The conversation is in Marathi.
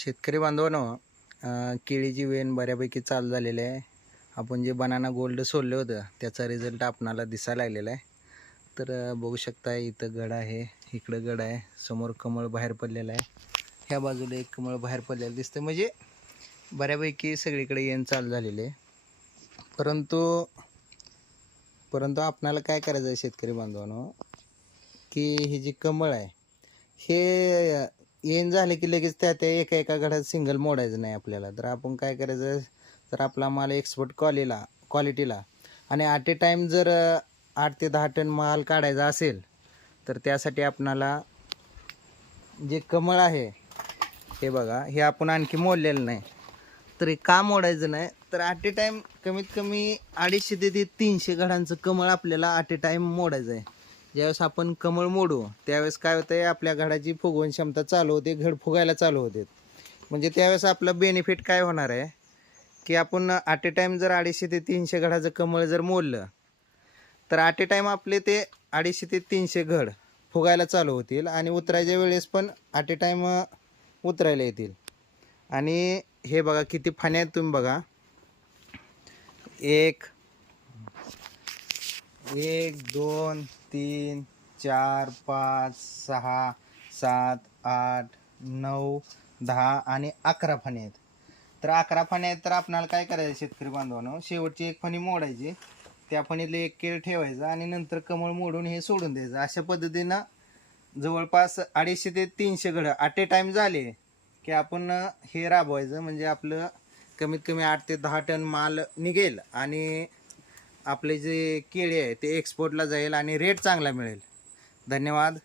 शेतकरी बांधवांनो, केळीची वेण बऱ्यापैकी चालू झालेली आहे. आपण जे बनाना गोल्ड सोडलं होतं त्याचा रिझल्ट आपणाला दिसायला लागलेला आहे. तर बघू शकता इथं गड आहे, इकडं गड आहे, समोर कमळ बाहेर पडलेलं आहे, ह्या बाजूला एक कमळ बाहेर पडलेलं दिसतं. म्हणजे बऱ्यापैकी सगळीकडे येण चालू झालेली आहे. परंतु आपणाला काय करायचं आहे शेतकरी बांधवांनो, की हे जे कमळ आहे हे येण झाले की लगेच त्या त्या एका एका घडात सिंगल मोडायचं नाही आपल्याला. तर आपण काय करायचं, तर आपला माल एक्सपोर्ट क्वालिटीला आणि ॲट ए टाईम जर 8 ते 10 टन माल काढायचा असेल तर त्यासाठी आपणाला जे कमळ आहे हे बघा, हे आपण आणखी मोडलेलं नाही. तर हे का मोडायचं नाही, तर ॲट ए टाईम कमीत कमी 250 ते 300 घडांचं कमळ आपल्याला ॲट ए टाईम मोडायचं आहे. ज्यावेळेस आपण कमळ मोडू त्यावेळेस काय होतं आहे, आपल्या घडाची फुगवण क्षमता चालू होते, घड फुगायला चालू होते. म्हणजे त्यावेळेस आपलं बेनिफिट काय होणार आहे, की आपण ॲट ए टाईम जर 250 ते 300 घडाचं कमळ जर मोडलं तर ॲट ए टाईम आपले ते 250 ते 300 घड फुगायला चालू होतील आणि उतरायच्या वेळेस पण ॲट ए टाईम उतरायला येतील. आणि हे बघा किती फाण्या आहेत तुम्ही बघा, एक 2 3 4 5 6 7 8 9 10 आणि 11 फणी आहेत. तर 11 फणी आहेत. तर आपल्याला काय करायचं शेतकरी बांधवांनो, शेवटची एक फणी मोडायची, त्या फणीला एक केळ ठेवायचं आणि नंतर कमळ मोडून हे सोडून द्यायचं. अशा पद्धतीनं जवळपास 250 ते 300 घड ॲट ए टाईम झाले की आपण हे राबवायचं. म्हणजे आपलं कमीत कमी 8 ते 10 टन माल निघेल आणि आपले जे केळी आहे ते एक्सपोर्टला जाईल आणि रेट चांगला मिळेल. धन्यवाद.